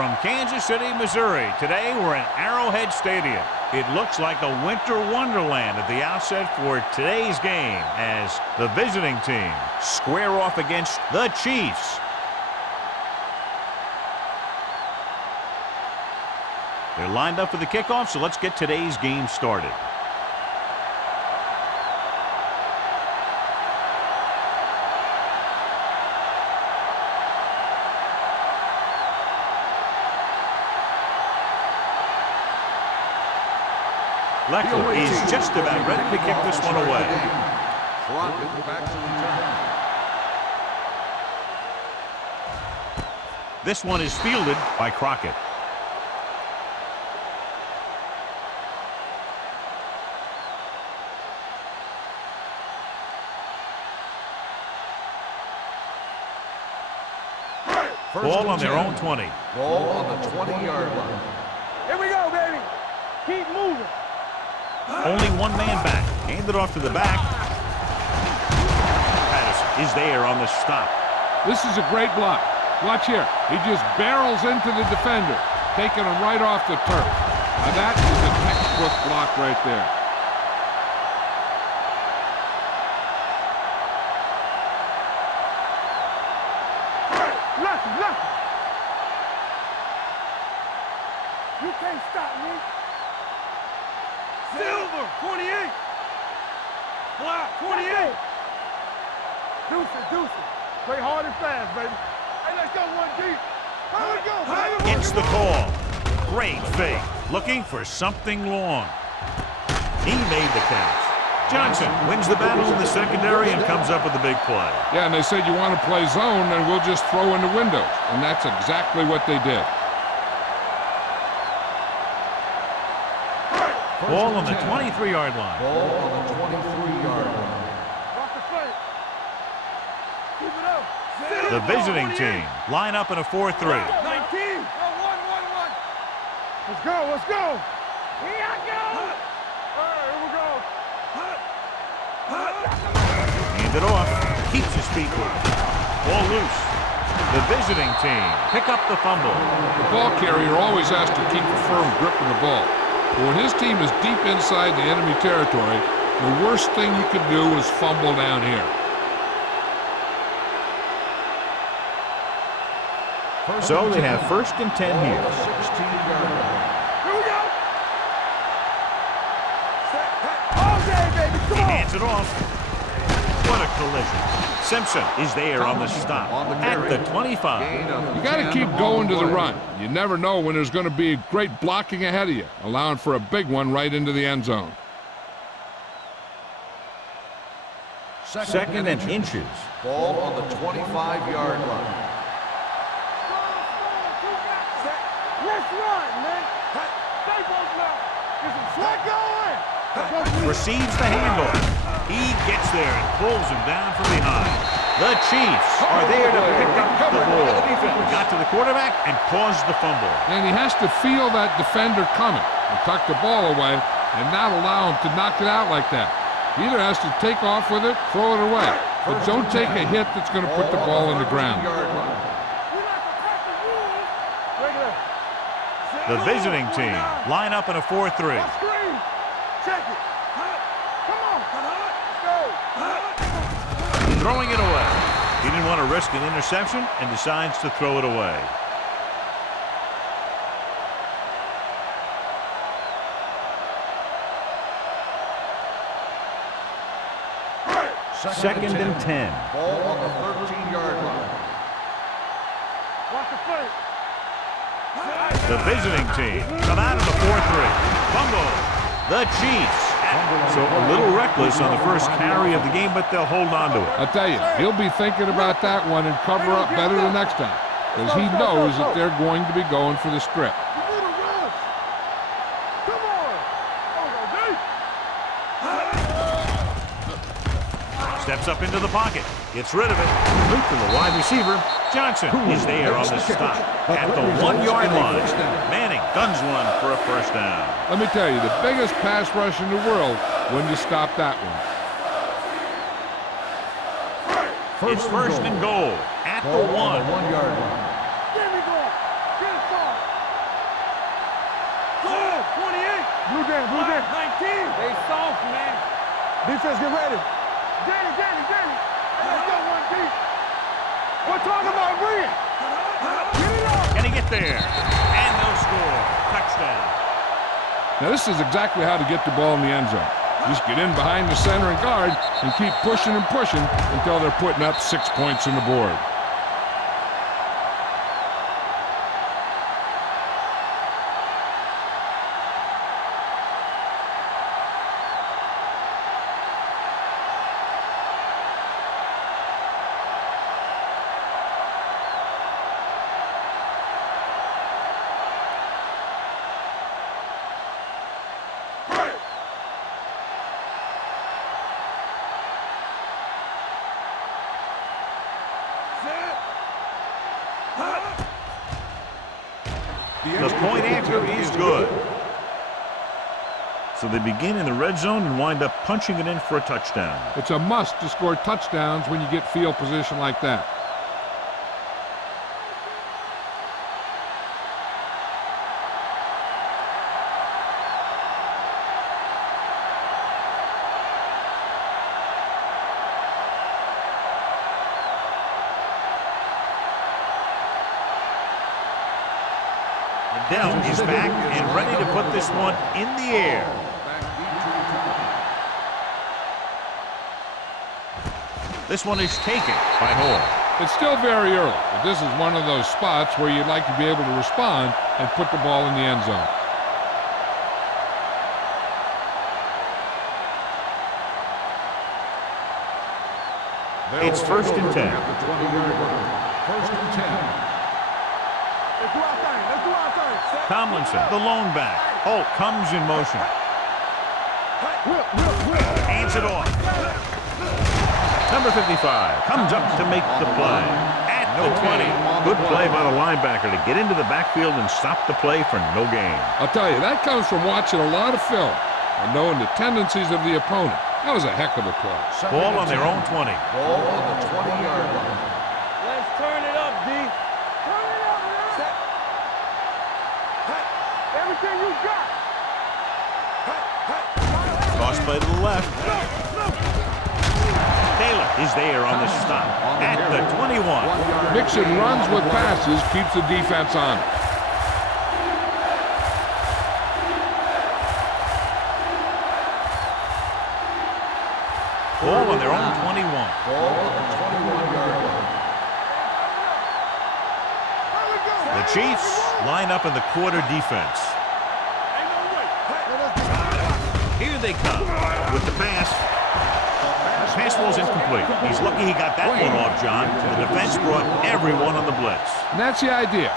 From Kansas City, Missouri, today we're in Arrowhead Stadium. It looks like a winter wonderland at the outset for today's game as the visiting team square off against the Chiefs. They're lined up for the kickoff, so let's get today's game started. Leckler is just about ready to kick this one away. This one is fielded by Crockett. Ball on their own 20. Ball on the 20-yard line. Here we go, baby. Keep moving. Only one man back. Hand it off to the back. Patterson is there on the stop. This is a great block. Watch here. He just barrels into the defender, taking him right off the turf. Now that is a textbook block right there. Lucky. You can't stop me. Silver, 28. Black, 28. Deuce. Play hard and fast, baby. Hey, let's go one deep. Here we go, baby. It's the call. Great fake. Looking for something long. He made the catch. Johnson wins the battle in the secondary and comes up with a big play. Yeah, and they said you want to play zone, and we'll just throw in the windows. And that's exactly what they did. Ball on the 23-yard line. Ball on the 23-yard line. Rock the play. Keep it up. The visiting team line up in a 4-3. 19. 1. Let's go. Here I go. All right, here we go. Hand it off. Keeps his feet moving. Ball loose. The visiting team pick up the fumble. The ball carrier always has to keep a firm grip on the ball. But when his team is deep inside the enemy territory, the worst thing you could do is fumble down here. So they have 1st and 10 here. 16-yard line. Here we go. All day, baby. Come He on. hands it off. What a collision. Simpson is there on the stop at the 25. You got to keep going to the run. You never know when there's going to be great blocking ahead of you, allowing for a big one right into the end zone. 2nd and inches. Ball on the 25-yard line. Let's run, man. Stay both now. Get some sweat going. Receives the handoff. He gets there and pulls him down from behind. The Chiefs are there to pick up the ball. Got to the quarterback and caused the fumble. And he has to feel that defender coming and tuck the ball away and not allow him to knock it out like that. He either has to take off with it, throw it away. But don't take a hit that's going to put the ball on the ground. The visiting team line up in a 4-3. Check it. Come on. Throwing it away. He didn't want to risk an interception and decides to throw it away. Second and 10. Ball on the 13-yard line. Watch the play. The visiting team come out of the 4-3. Fumble. The Chiefs. So a little reckless on the first carry of the game, but they'll hold on to it. I'll tell you, he'll be thinking about that one and cover up better the next time, because he knows that they're going to be going for the strip. Come on. Steps up into the pocket. Gets rid of it. Loop to the wide receiver. Johnson is there on the stop at the 1-yard line. Manning guns one for a 1st down. Let me tell you, the biggest pass rush in the world when you stop that one. It's 1st and goal at the 1. 1-yard line. Get me going. Get it started. Blue Danny, Blue Danny. 19. They soft, man. Defense, get ready. Danny. Let's go, 1 deep. We're talking about Brian. Get it up. Can he get there? And they'll score. Touchdown. Now, this is exactly how to get the ball in the end zone. Just get in behind the center and guard and keep pushing and pushing until they're putting up 6 points on the board. The point after is good. So they begin in the red zone and wind up punching it in for a touchdown. It's a must to score touchdowns when you get field position like that. Dell is back and ready to put this one in the air. This one is taken by Hall. It's still very early, but this is one of those spots where you'd like to be able to respond and put the ball in the end zone. It's 1st and 10. At the 20-yard line. 1st and 10. Let's do our thing. Let's do our thing. Tomlinson, the lone back. Holt comes in motion. Whip. Hands it off. Number 55 comes up to make the play. At the 20. Good play by the linebacker to get into the backfield and stop the play for no gain. I'll tell you, that comes from watching a lot of film and knowing the tendencies of the opponent. That was a heck of a play. Ball on their own 20. Ball on the 20-yard line. Let's turn it up, D. Turn it up, man. Set. Everything you got. Toss play to the left. Taylor is there on the stop at the 21. Mixing runs with passes keeps the defense on it. Ball on their own 21. Ball on the 21-yard line. The Chiefs line up in the quarter defense. Here they come with the pass. Pass ball's incomplete. He's lucky he got that one off, John. The defense brought everyone on the blitz. And that's the idea.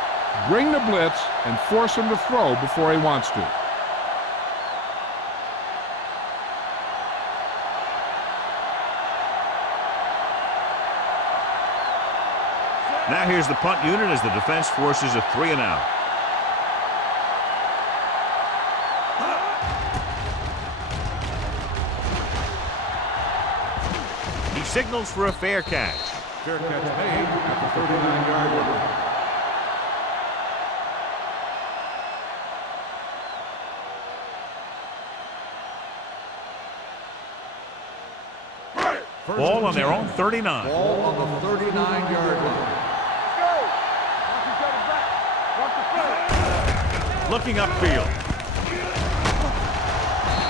Bring the blitz and force him to throw before he wants to. Now here's the punt unit as the defense forces a 3-and-out. He signals for a fair catch. Fair catch made at the 39-yard line. Ball on their own 39. Ball on the 39-yard line. Looking upfield.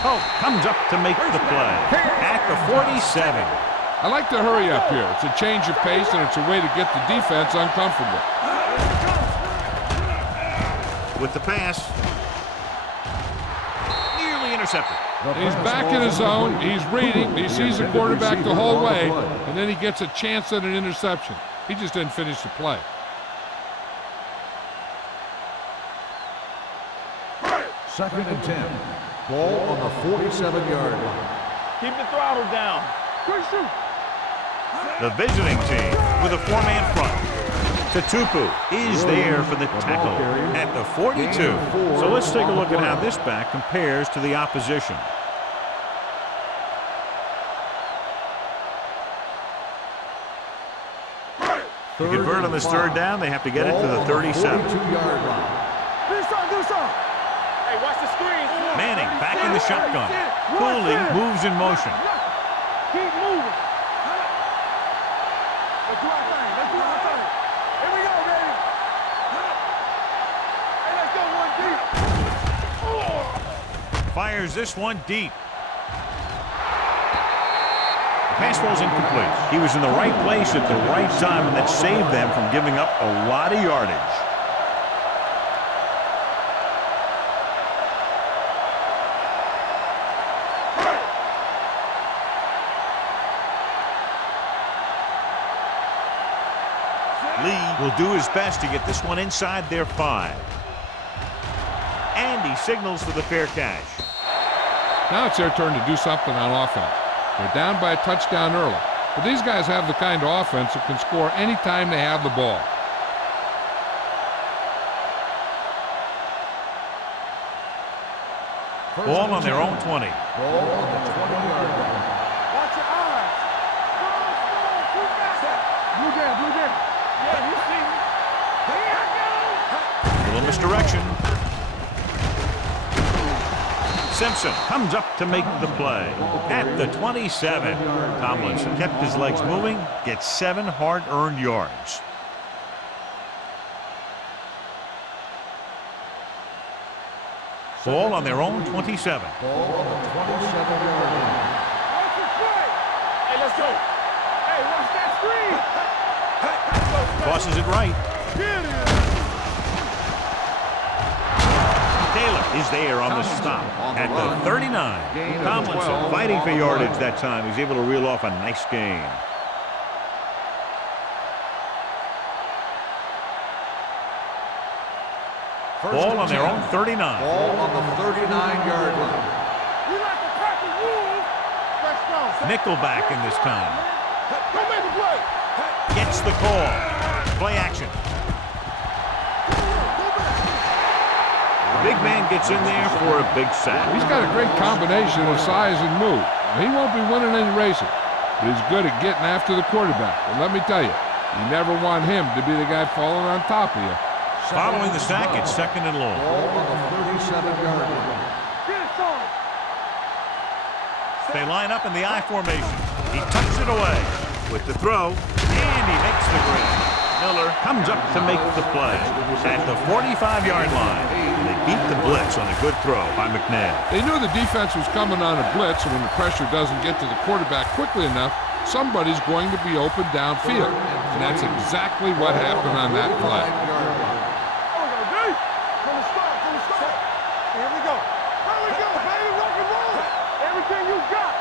Holt comes up to make the play at the 47. I like to hurry up here. It's a change of pace, and it's a way to get the defense uncomfortable. With the pass. Nearly intercepted. He's back in his zone. He's reading. He sees the quarterback the whole way, and then he gets a chance at an interception. He just didn't finish the play. 2nd and 10. Ball on the 47-yard line. Keep the throttle down. Quick shoot. The visiting team with a 4-man front. Tatupu is there for the tackle at the 42. So let's take a look at how this back compares to the opposition. To convert on this 3rd down, they have to get it to the 37. 42-yard line. Do something. Hey, watch the screen. Manning Back in the shotgun. Cooley moves in motion. Keep moving. Let's do our thing. Let's do our thing. Here we go, baby. Hey, let's go one deep. Fires this one deep. The pass falls incomplete. He was in the right place at the right time, and that saved them from giving up a lot of yardage. Lee will do his best to get this one inside their 5. And he signals for the fair catch. Now it's their turn to do something on offense. They're down by a touchdown early. But these guys have the kind of offense that can score any time they have the ball. Ball on their own 20. Ball on the 20-yard line. Watch your eyes. Blue down, blue down. Yeah, you see me. Here I go. A little misdirection. Simpson comes up to make the play. At the 27, Tomlinson kept his legs moving, gets 7 hard-earned yards. Ball on their own 27. Ball on the 27-yard line. Watch your play. Hey, let's go. Hey, watch that screen. Tosses it right. Here it is. Taylor is there on the stop at the 39. Tomlinson fighting for yardage that time. He's able to reel off a nice gain. Ball on their own 39. Ball on the 39-yard line. We like to crack the rules. Let's go. Nickelback in this time. Go make the play. Gets the call. Play action. The big man gets in there for a big sack. He's got a great combination of size and move. He won't be winning any races, but he's good at getting after the quarterback. And let me tell you, you never want him to be the guy falling on top of you. Following the sack, it's 2nd and long. Ball on the 37-yard line. Get it, son. They line up in the I formation. He tucks it away with the throw, and he makes the grab. Miller comes up to make the play at the 45-yard line. And they beat the blitz on a good throw by McNabb. They knew the defense was coming on a blitz, and when the pressure doesn't get to the quarterback quickly enough, somebody's going to be open downfield. And that's exactly what happened on that play. From the start. Here we go. Here we go, baby. Rock and roll. Everything you got.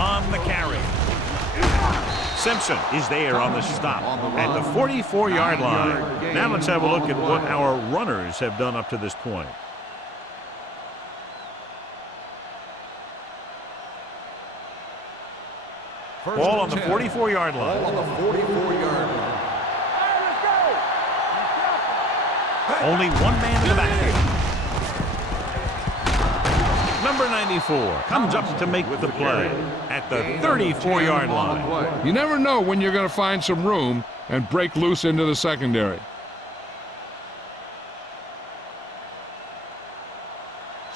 On the carry. Simpson is there on the stop at the 44-yard line. Now let's have a look at what our runners have done up to this point. Ball on the 44-yard line. Ball on the 44-yard line. Only one man in the backfield. Number 94 comes up to make the play at the 34-yard line. You never know when you're going to find some room and break loose into the secondary.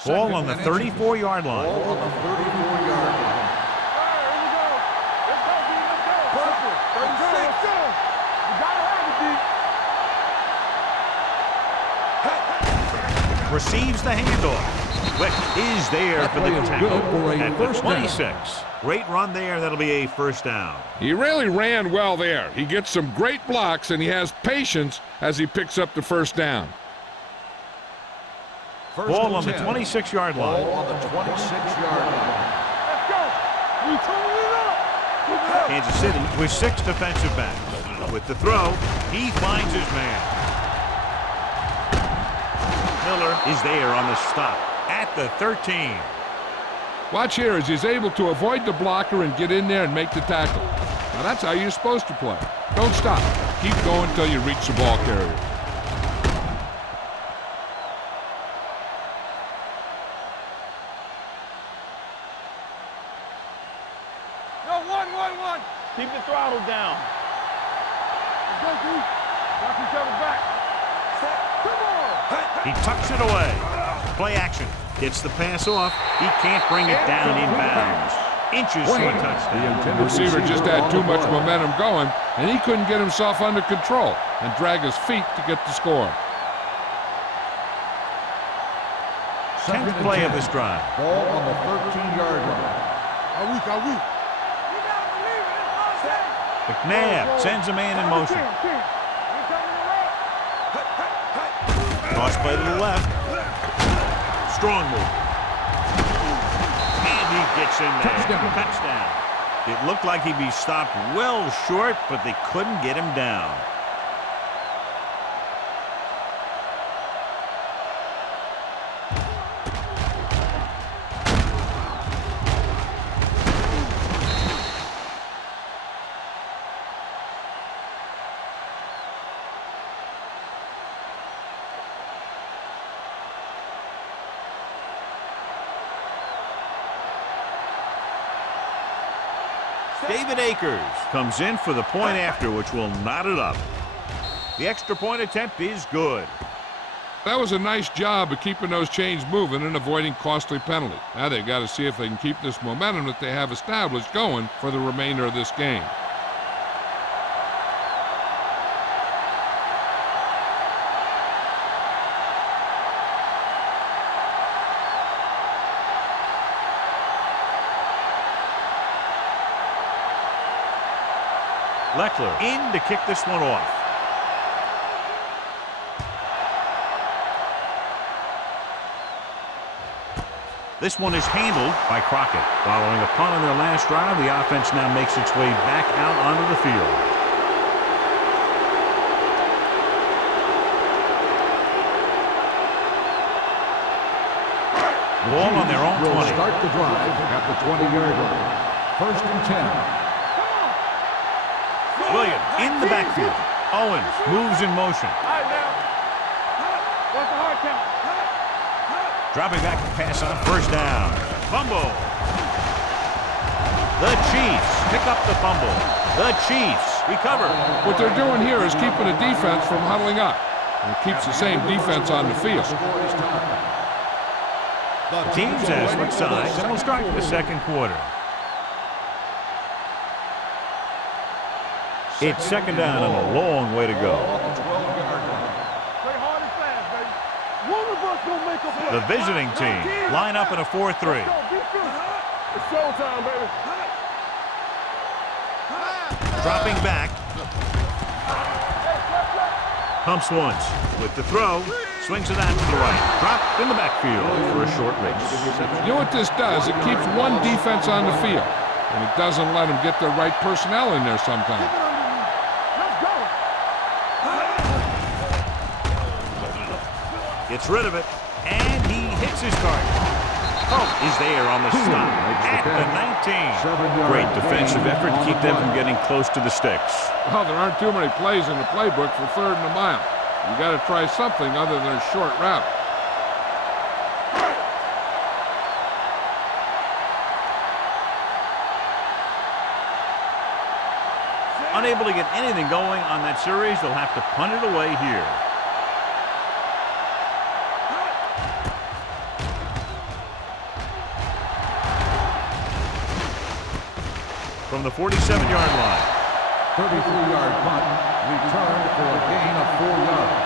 Ball on the 34-yard line. Ball on the 34-yard line. Receives the handoff. Wick is there for the tackle at the 26. Great run there. That'll be a first down. He really ran well there. He gets some great blocks, and he has patience as he picks up the first down. Ball on the 26-yard line. Ball on the 26-yard line. Let's go. We turn it up. Kansas City with 6 defensive backs. With the throw, he finds his man. Miller is there on the stop at the 13. Watch here as he's able to avoid the blocker and get in there and make the tackle. Now that's how you're supposed to play. Don't stop. Keep going until you reach the ball carrier. No, one. Keep the throttle down. Let's go, dude. Knock each other back. Come on. He tucks it away. Play action. Gets the pass off. He can't bring it down inbounds. Inches to a touchdown. The receiver just had too much momentum going, and he couldn't get himself under control and drag his feet to get the score. 10th play of this drive. Ball on the 13-yard line. McNabb sends a man in motion. Cross play to the left. Strong move. And he gets in there. Touchdown. It looked like he'd be stopped well short, but they couldn't get him down. David Akers comes in for the point after, which will knot it up. The extra point attempt is good. That was a nice job of keeping those chains moving and avoiding costly penalties. Now they've got to see if they can keep this momentum that they have established going for the remainder of this game. Leckler in to kick this one off. This one is handled by Crockett. Following a punt on their last drive, the offense now makes its way back out onto the field. Ball on their own 20. Will start the drive at the 20-yard line. 1st and 10. Williams in the backfield. Owens moves in motion. Dropping back to pass on 1st down. Fumble. The Chiefs pick up the fumble. The Chiefs recover. What they're doing here is keeping the defense from huddling up. And it keeps the same defense on the field. Teams have switched sides and will start the 2nd quarter. It's 2nd down and a long way to go. The visiting team line up in a 4-3. It's showtime, baby. Dropping back. Pumps once. With the throw. Swings it out to the right. Dropped in the backfield for a short race. You know what this does? It keeps one defense on the field. And it doesn't let them get the right personnel in there sometimes. Gets rid of it, and he hits his target. Hope is there on the stop at the 19. Great defensive effort to keep them from getting close to the sticks. Well, there aren't too many plays in the playbook for 3rd and a mile. You got to try something other than a short route. Unable to get anything going on that series, they'll have to punt it away here. From the 47-yard line. 33-yard punt, returned for a gain of 4 yards.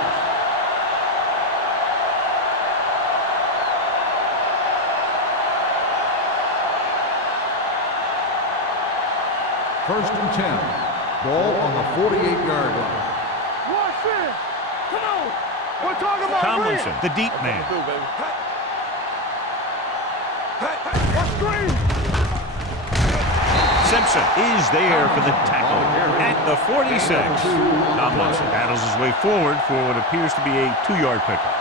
First and 10. Ball on the 48-yard line. What's in? Come on. We're talking about Tomlinson, the deep man. Simpson is there for the tackle at the 46. Tomlinson battles his way forward for what appears to be a 2-yard pickup.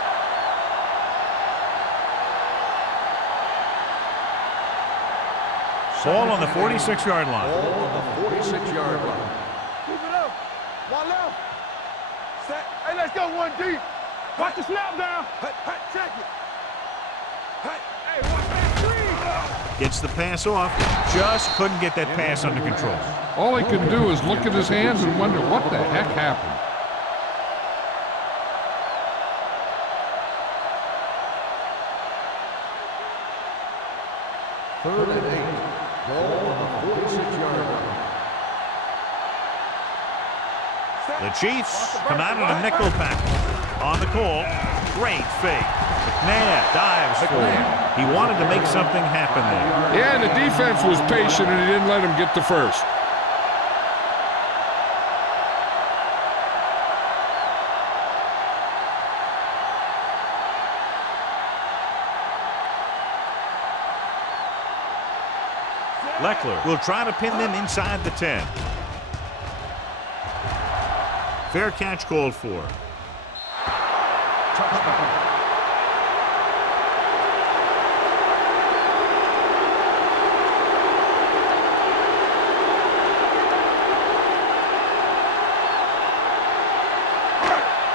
Ball on the 46-yard line. Ball on the 46-yard line. Keep it up. One left. Set. Hey, let's go one deep. Watch the snap down. Check it. Hey, watch that screen. Gets the pass off. Just couldn't get that pass under control. All he can do is look at his hands and wonder what the heck happened. 3rd and 8. Ball on the 46-yard line. The Chiefs come out in a nickel package. On the call, great fake. McNabb dives for it. He wanted to make something happen there. Yeah, and the defense was patient and he didn't let him get the first. Leckler will try to pin them inside the 10. Fair catch called for.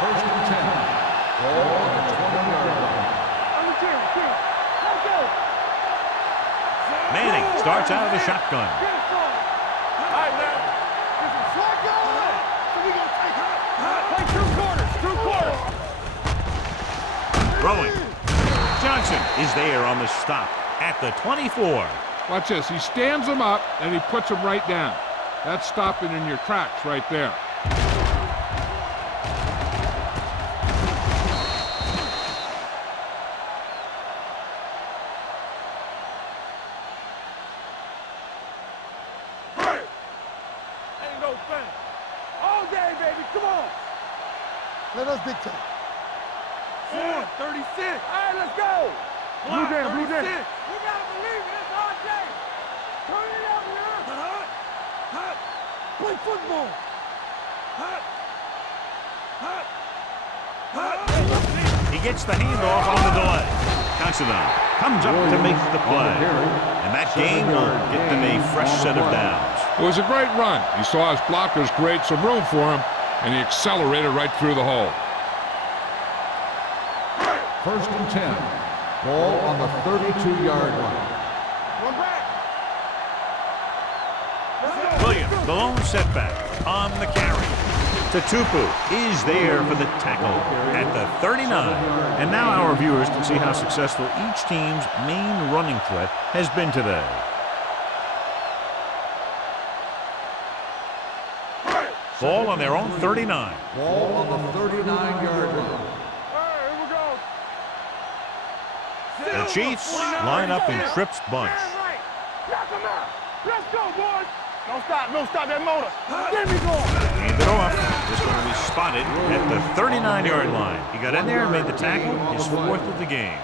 First and 10. Ball on the 20-yard line. Manning starts out of the shotgun. All right, now. This is shotgun. So we gonna take it. Play 2 quarters. Throwing. Johnson is there on the stop at the 24. Watch this. He stands him up and he puts him right down. That's stopping in your tracks right there. All day, baby. Come on. Let us dictate. 36. All right, let's go. Blue down. We got to believe it. It's all day. Turn it up here. Play football. He gets the handoff on the delay. Considine comes up to make the play. And that gain will get them a fresh set of downs. It was a great run. He saw his blockers create some room for him, and he accelerated right through the hole. First and 10. Ball on the 32-yard line. Run back. Williams, the lone setback on the carry. Tatupu is there for the tackle at the 39. And now our viewers can see how successful each team's main running threat has been today. Ball on their own 39. Ball on the 39-yard line. The Chiefs line up in Tripp's bunch. Knock him out. Let's go, boys. Don't stop that motor. Get me going. Hand it off. This one will be spotted at the 39-yard line. He got in there and made the tackle, his 4th of the game.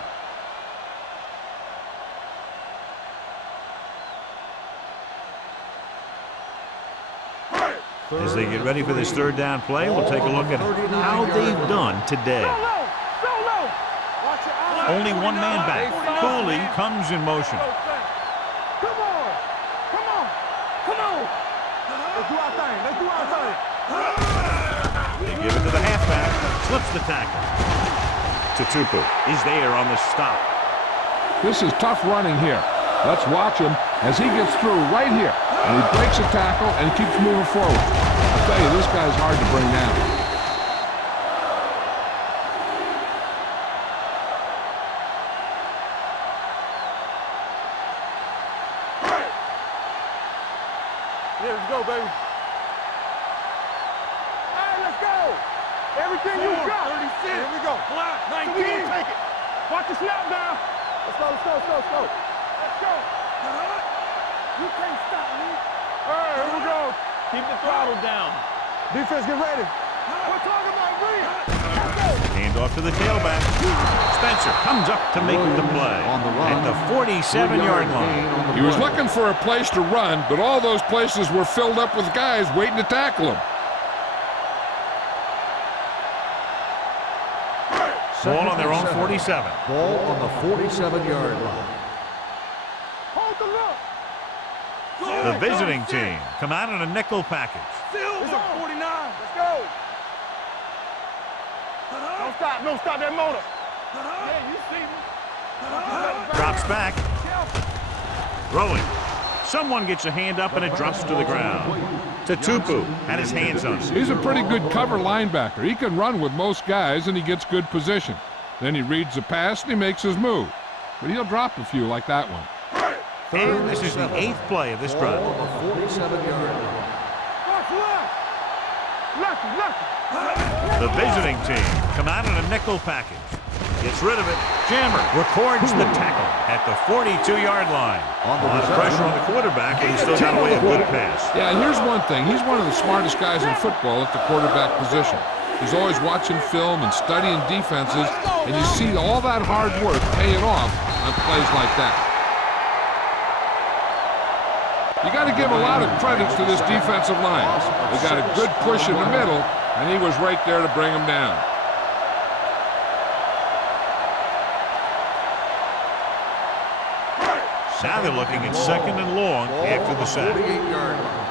As they get ready for this 3rd down play, we'll take a look at how they've done today. Only one man back. Cooley comes in motion. Come on. Let's do our thing. They give it to the halfback. Slips the tackle. Tatupu is there on the stop. This is tough running here. Let's watch him as he gets through right here. And he breaks a tackle and keeps moving forward. I'll tell you, this guy's hard to bring down. Let's go, baby. All right, let's go. Everything you got. 36. Here we go. Block. 19. So we gonna take it. Watch the snap down. Let's go. Let's go. You can't stop me. All right, here we go. Keep the throttle down. Defense, get ready. We're talking about Green. Let's go. Hand off to the tailback. Spencer comes up to make the play at the 47-yard line. He was looking for a place to run, but all those places were filled up with guys waiting to tackle him. Ball on their own 47. Ball on the 47-yard line. Hold the look. The visiting team come out in a nickel package. This is 49. Let's go. Don't stop that motor. Yeah, you see me. Drops back. Throwing. Someone gets a hand up and it drops to the ground. Tatupu had his hands on it. He's a pretty good cover linebacker. He can run with most guys and he gets good position. Then he reads the pass and he makes his move. But he'll drop a few like that one. And this is the 8th play of this drive. Ball on the 47-yard line. Watch left. Lefty. The visiting team come out in a nickel package. Gets rid of it. Jammer records the tackle at the 42-yard line. A lot of pressure on the quarterback, and he still got away a good pass. Yeah, here's one thing. He's one of the smartest guys in football at the quarterback position. He's always watching film and studying defenses, and you see all that hard work paying off on plays like that. You got to give a lot of credit to this defensive line. They got a good push in the middle, and he was right there to bring him down. Now they're looking at 2nd and long after the sack. 48-yard line.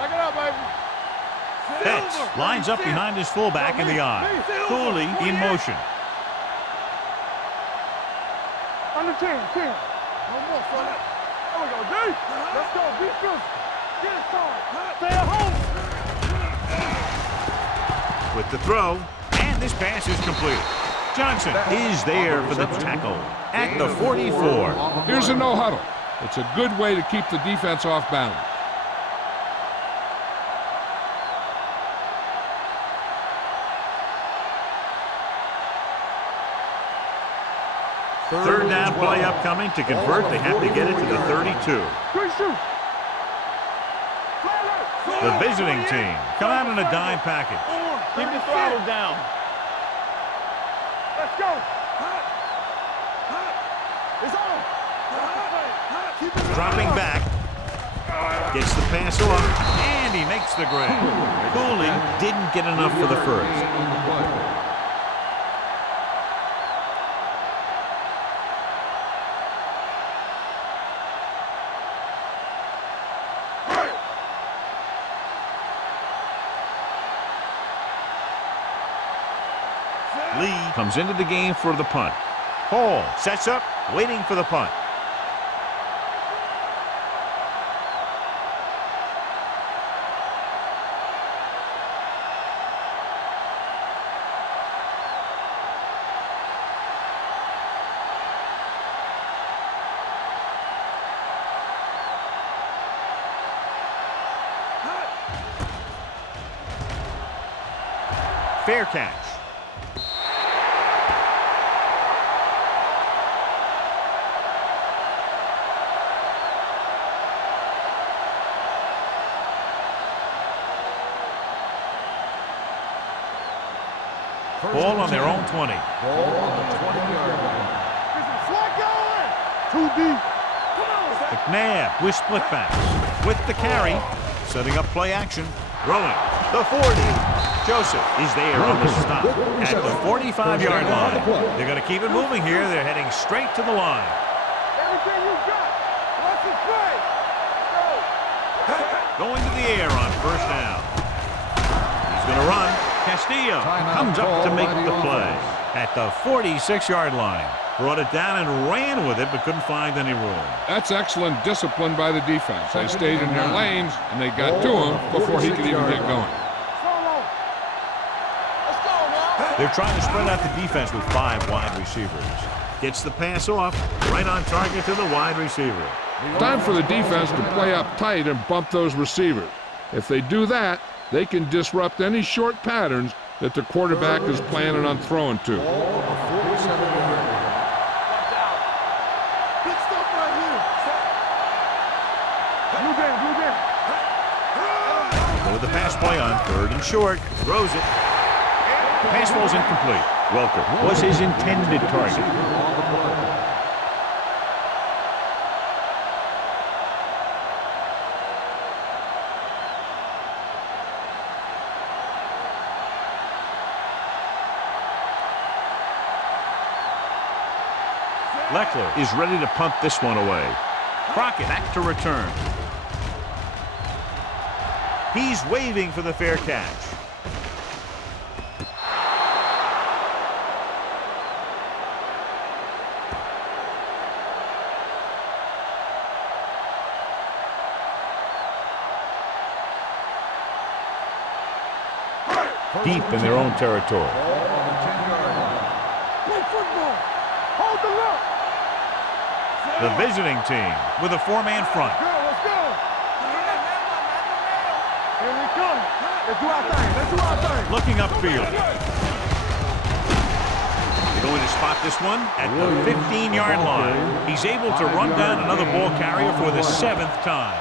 Back it up, baby. Betts lines up behind his fullback in the eye. Cooley in motion. Under 10. No more, son. There we go, D. Let's go. Be physical. Get it started. Stay at home. With the throw, and this pass is completed. Johnson is there for the tackle at the 44. Here's a no huddle. It's a good way to keep the defense off balance. Third down play upcoming. To convert, they have to get it to the 32. Good shoot. The visiting team come out in a dime package. Keep the throttle down. Let's go. It's on. Dropping back. Gets the pass off, and he makes the grab. Cooley didn't get enough for the first. Lee comes into the game for the punt. Hall sets up, waiting for the punt. Fair catch. Ball on their own 20. Ball on the 20-yard line. Too deep. McNabb with split backs. With the carry. Setting up play action. Throwing. The 40. Joseph is there on the stop at the 45-yard line. They're going to keep it moving here. They're heading straight to the line. Everything you got. Watch it play. Going to the air on first down. He's going to run. Castillo comes up to make the play at the 46-yard line. Brought it down and ran with it, but couldn't find any room. That's excellent discipline by the defense. They stayed in their lanes, and they got to him before he could even get going. They're trying to spread out the defense with 5 wide receivers. Gets the pass off, right on target to the wide receiver. Time for the defense to play up tight and bump those receivers. If they do that, they can disrupt any short patterns that the quarterback is planning on throwing to. Ball on the 47-yard line. With the pass play on 3rd and short, throws it. Pass ball's incomplete. Welker was his intended target. Leckler is ready to punt this one away. Crockett back to return. He's waving for the fair catch. Deep in their own territory. Ball on the 10-yard line. Play football. Hold the look. The visiting team with a four-man front. Let's go. Here we come. Let's do our thing. Let's do our thing. Looking upfield. They're going to spot this one at the 15-yard line. He's able to run down another ball carrier for the 7th time.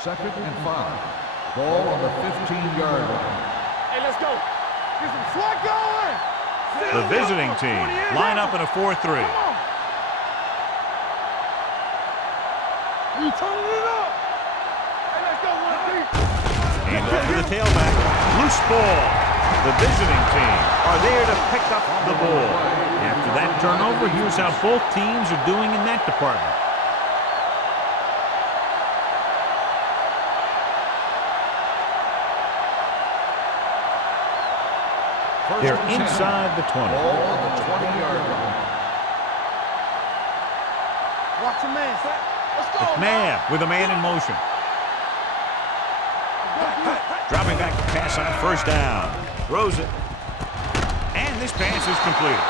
Second and 5. Ball on the 15-yard line. Hey, let's go. Get some swat going. The visiting team line up in a 4-3. Come on. We turning it up. Hey, let's go, 1-3. And off to the tailback. Loose ball. The visiting team are there to pick up the ball. After that turnover, here's how both teams are doing in that department. They're inside the 20. Ball on the 20-yard line. Watch your man. Let's go. McNabb with a man in motion. Dropping back to pass on first down. Throws it. And this pass is completed.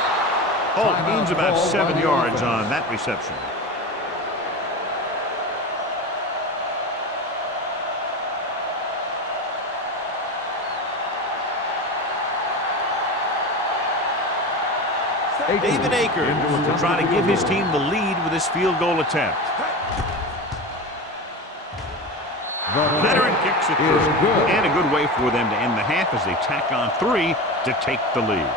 Holt gains about 7 yards on that reception. David Akers will try to give his team the lead with this field goal attempt. Veteran kicks it through. And a good way for them to end the half as they tack on 3 to take the lead.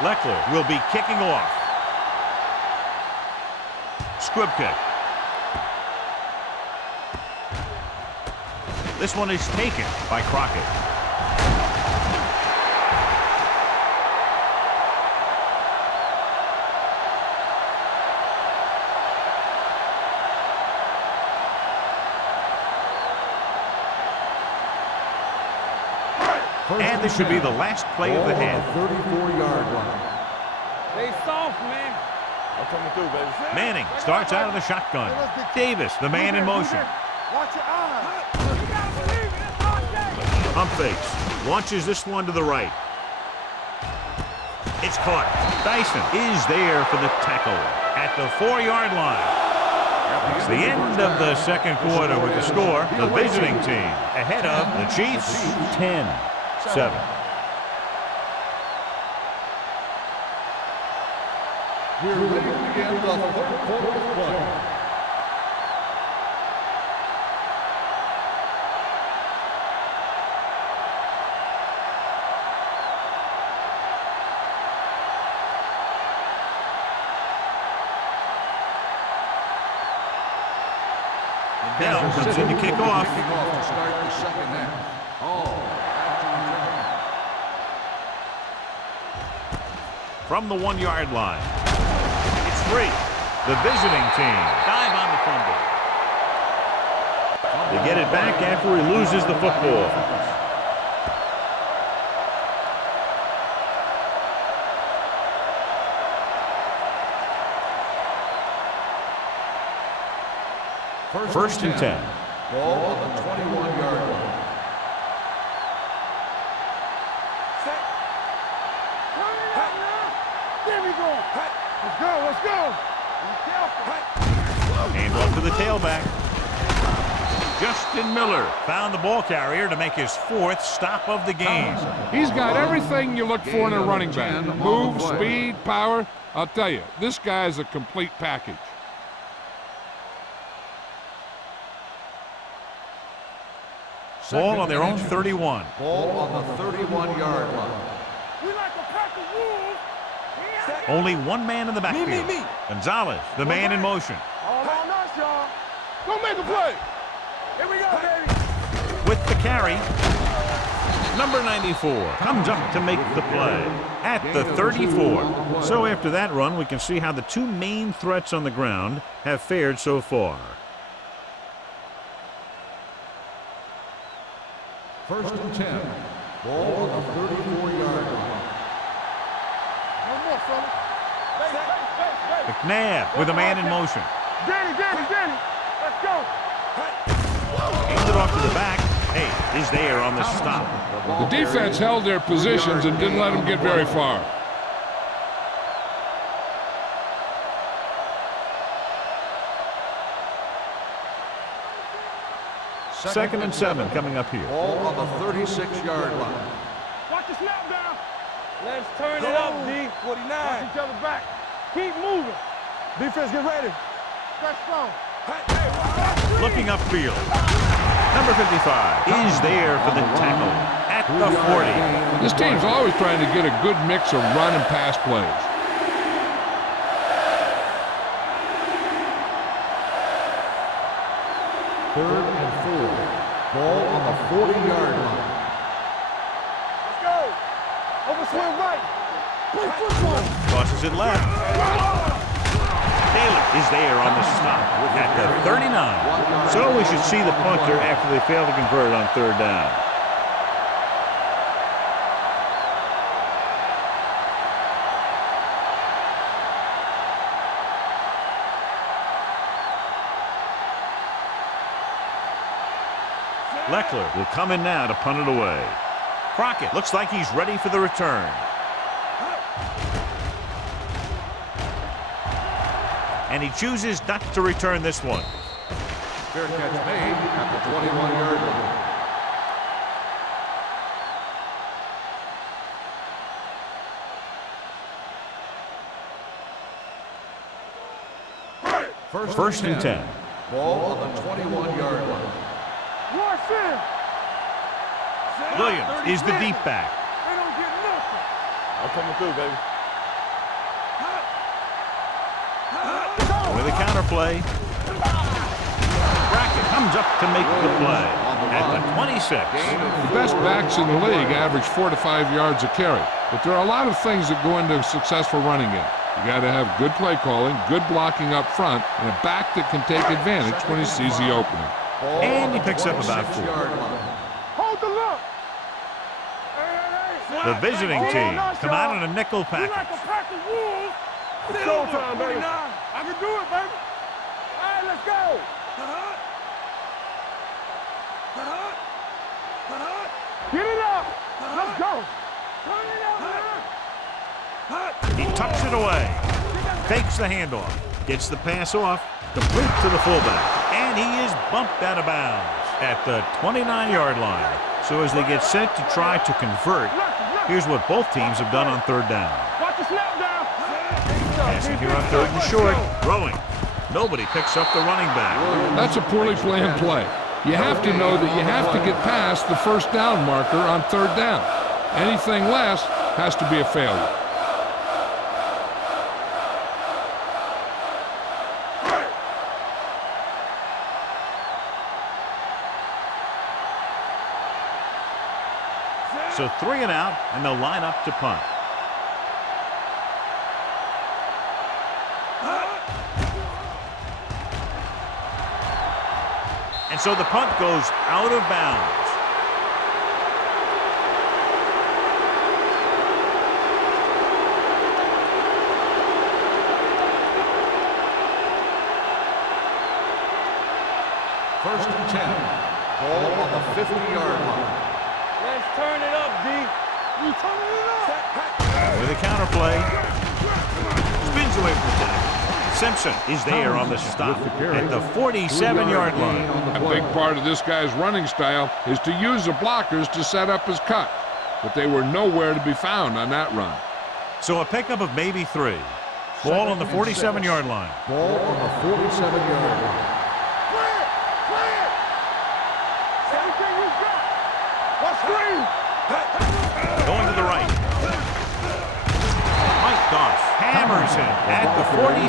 Leckler will be kicking off. Squib kick. This one is taken by Crockett. And this should be the last play of the half. 34-yard line. They soft, man. I'm coming through, baby. Manning starts out of the shotgun. Davis, the man in motion. Watch your eyes. You gotta believe it. It's our day. Pump fakes. Launches this one to the right. It's caught. Dyson is there for the tackle at the 4-yard line. It's the end of the second quarter with the score. The visiting team ahead of the Chiefs 10-7. We're ready to begin the third quarter of play. Now comes in to kick off. Kicking off to start the second half. All From the 1-yard line. It's free. The visiting team dive on the fumble. They get it back after he loses the football. First and 10. Ball on the 21-yard line. Let's go, let's go. Be careful. And off to the tailback. Justin Miller found the ball carrier to make his 4th stop of the game. He's got everything you look for in a running back. Move, speed, power. I'll tell you, this guy is a complete package. Ball on their own 31. Ball on the 31-yard line. We like a pack of wolves. Only one man in the backfield. Gonzalez, the man in motion. All on us, y'all. Go make a play. Here we go, baby. With the carry, number 94 comes up to make the play at the 34. So after that run, we can see how the two main threats on the ground have fared so far. First and 10. Ball on the 34-yard line. No more, fella. McNabb with a man in motion. Get it. Let's go. Handed off to the back. Hey, is there on the stop. The defense held their positions and didn't let them get very far. Second and 7 coming up here. Ball on the 36-yard line. Watch the snap down. Let's turn it up, D. 49. Watch each other back. Keep moving. Defense, get ready. Stretch strong. Looking upfield. Number 55 is there for the tackle at the 40. This team's always trying to get a good mix of run and pass plays. Third and 4. Ball on the 40-yard line. Let's go. Over swing right. Play football. Tosses it left. Taylor is there on the stop at the 39. So we should see the punter after they fail to convert on third down. Leckler will come in now to punt it away. Crockett looks like he's ready for the return. And he chooses not to return this one. Fair catch made at the 21-yard line. First and 10. Ball on the 21-yard line. Rush in. Williams is the deep back. They don't get nothing. I'm coming through, baby. With a counter play. Brackett comes up to make the play at the 26. The best backs in the league average 4 to 5 yards a carry. But there are a lot of things that go into a successful running game. You got to have good play calling, good blocking up front, and a back that can take advantage when he sees the opening. And he picks up about 4. Hold the look. The visiting team come out on a nickel You like a package. pack of wolves. It's showtime, baby. I can do it, baby. All right, let's go. Get it up. Let's go. Turn it up, man. He tucks it away. Fakes the handoff. Gets the pass off. Complete to the fullback. And he is bumped out of bounds at the 29-yard line. So as they get set to try to convert, here's what both teams have done on third down. Watch the snap down. Passing here on third and short. Throwing. Nobody picks up the running back. That's a poorly planned play. You have to know that you have to get past the first down marker on third down. Anything less has to be a failure. So 3 and out, and they'll line up to punt. And so the punt goes out of bounds. First and 10. Ball on the 50-yard line. Let's turn it up, D. You turning it up. With a counter play. Spins away from the tackle. Simpson is there on the stop at the 47-yard line. A big part of this guy's running style is to use the blockers to set up his cut. But they were nowhere to be found on that run. So a pickup of maybe 3. Ball on the 47-yard line. Ball on the 47-yard line. Clear. Clear. Everything you got. Let's screen. Going to the right. Mike Goss hammers him at the 47.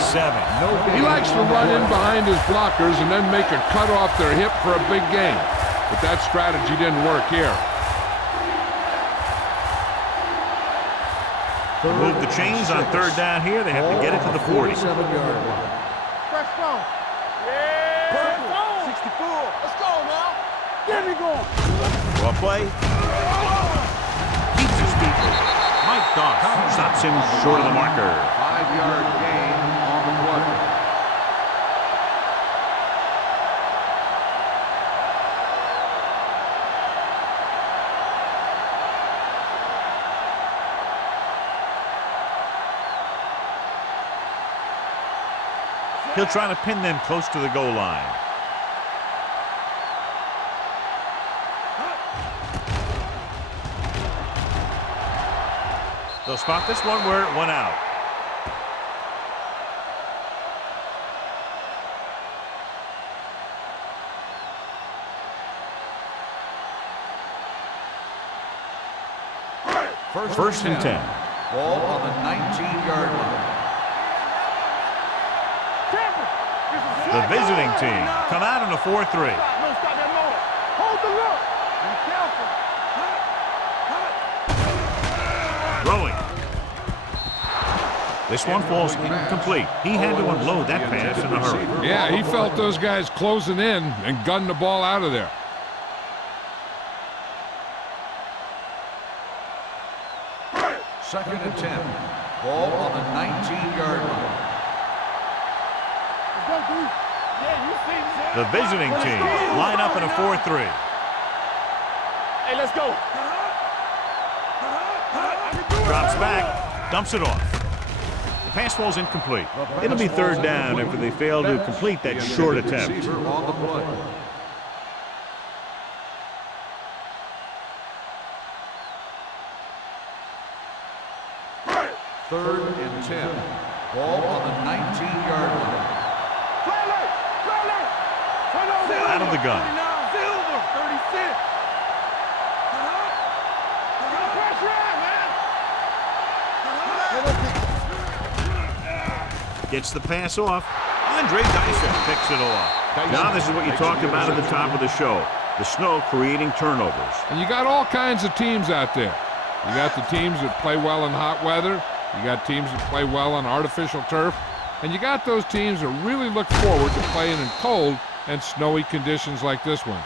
He likes to run in behind his blockers and then make a cut off their hip for a big gain. But that strategy didn't work here. To move the chains on third down here, they have to get it to the 40. 47-yard line. Fresh phone. Yeah. Perfect. 64. Let's go now. Get me going. Off play. Keeps his feet moving. Mike Doss stops him short of the marker. 5-yard gain on the play. He'll try to pin them close to the goal line. They'll spot this one where it went out. First and 10. Ball on the 19-yard line. The visiting team come out in a 4-3. No, stop that motor. Hold the look. Be careful. Throwing. This one falls incomplete. He had to unload that pass in a hurry. Yeah, he felt those guys closing in and gunned the ball out of there. Second and 10. Ball on the 19-yard line. The visiting team line up in a 4-3. Hey, let's go. Drops back, dumps it off. The pass falls incomplete. It'll be third down after they fail to complete that short attempt. Receiver on the play. Third and 10. Ball on the 19-yard line. Out of the gun. Silver, 36. Gets the pass off. Andre Dyson picks it off. Now this is what you talked about at the top of the show. The snow creating turnovers. And you got all kinds of teams out there. You got the teams that play well in hot weather. You got teams that play well on artificial turf. And you got those teams that really look forward to playing in cold and snowy conditions like this one.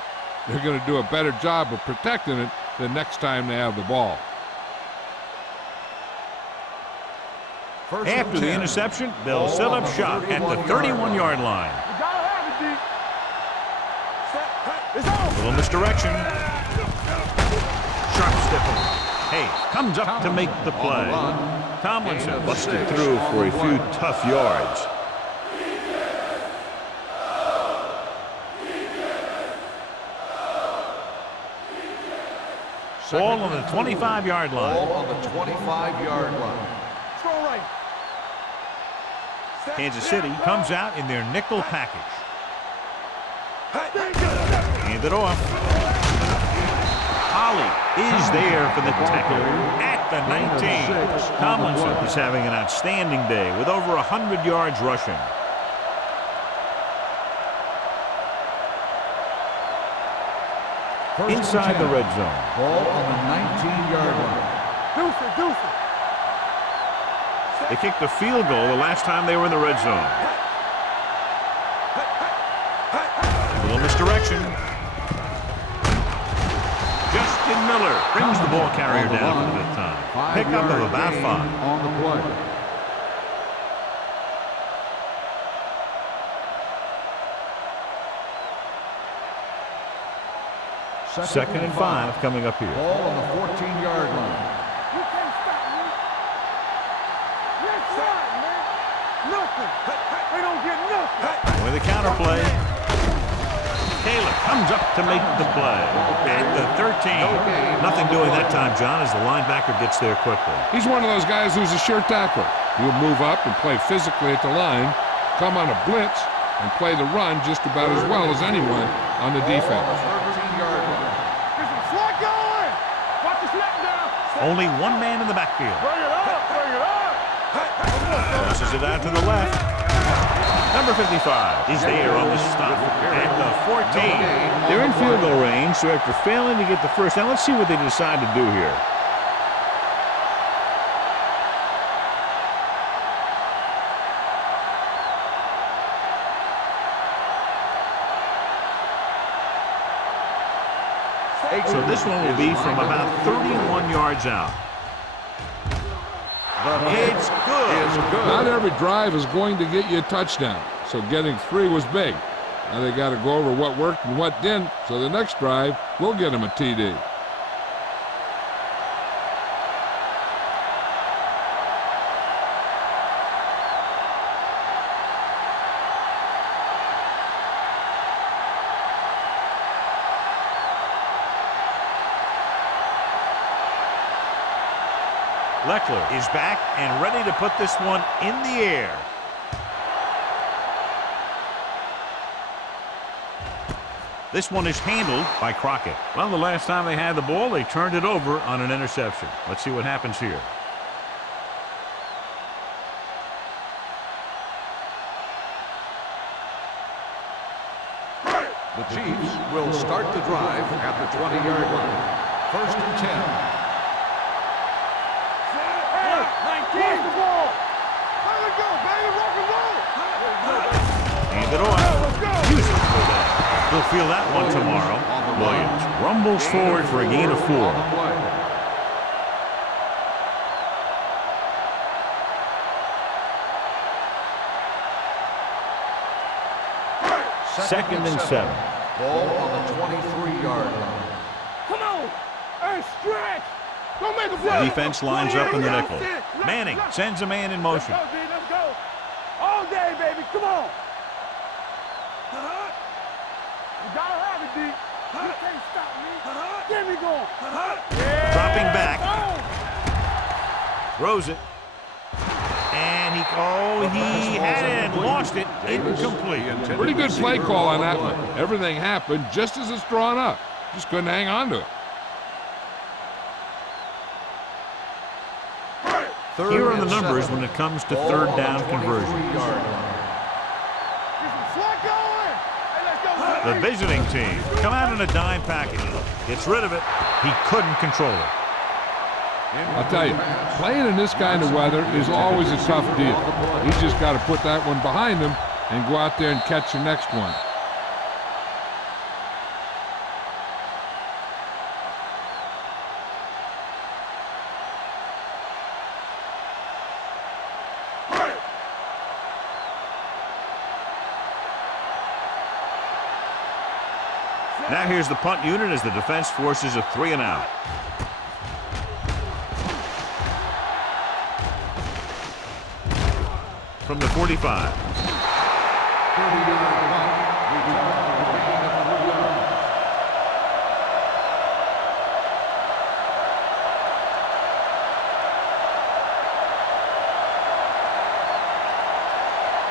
They're going to do a better job of protecting it the next time they have the ball. After the interception, they'll set up shop at the 31-yard line. Little misdirection. Sharp step. Hey, comes up to make the play. Tomlinson busted through for a few tough yards. Ball on the 25-yard line. Ball on the 25-yard line. Kansas City comes out in their nickel package. Hand it off. Holly is there for the tackle at the 19. Tomlinson is having an outstanding day with over 100 yards rushing. Inside the red zone. Ball on the 19-yard line. They kicked a field goal the last time they were in the red zone. A little misdirection. Justin Miller brings the ball carrier down for the fifth time. Pickup of about 5. On the play. Second and 5 coming up here. Ball on the 14-yard line. You can't stop me. Let's ride, man. Nothing. They don't get nothing. With a counter play. Taylor comes up to make the play. At the 13. Nothing doing that time, John, as the linebacker gets there quickly. He's one of those guys who's a sure tackler. He'll move up and play physically at the line, come on a blitz, and play the run just about as well as anyone on the defense. Only one man in the backfield. Bring it up, bring it up. Tosses it out to the left. Number 55 is there on the stop at the 14. They're in field goal range, so after failing to get the first down, let's see what they decide to do here. So this one will be from about 31 yards out. It's good. Not every drive is going to get you a touchdown, so getting 3 was big. Now they got to go over what worked and what didn't, so the next drive will get them a TD. Leckler is back and ready to put this one in the air. This one is handled by Crockett. Well, the last time they had the ball, they turned it over on an interception. Let's see what happens here. The Chiefs will start the drive at the 20-yard line. 1st and 10. Watch the ball. Let it go, baby. Rock and roll. Hand it off. Beautiful there. He'll feel that one tomorrow. Williams rumbles forward for a gain of 4. Second and 7. Ball on the 23-yard line. Come on. Hey, stretch. Don't make a The play. defense lines up in the nickel. Manning sends a man in motion. Let's go, D. Let's go. All day, baby. Come on. You gotta have it, D. You can't stop me. Get me going. Yeah. Dropping back. Throws it. And he had it and lost it. Incomplete. Pretty good play call on that one. Everything happened just as it's drawn up. Just couldn't hang on to it. Here are the numbers when it comes to third down conversions. The visiting team come out in a dime package. Gets rid of it. He couldn't control it. I'll tell you, playing in this kind of weather is always a tough deal. He's just got to put that one behind him and go out there and catch the next one. Now here's the punt unit as the defense forces a 3 and out. From the 45. 30-yard punt. Return for a gain of 3 yards.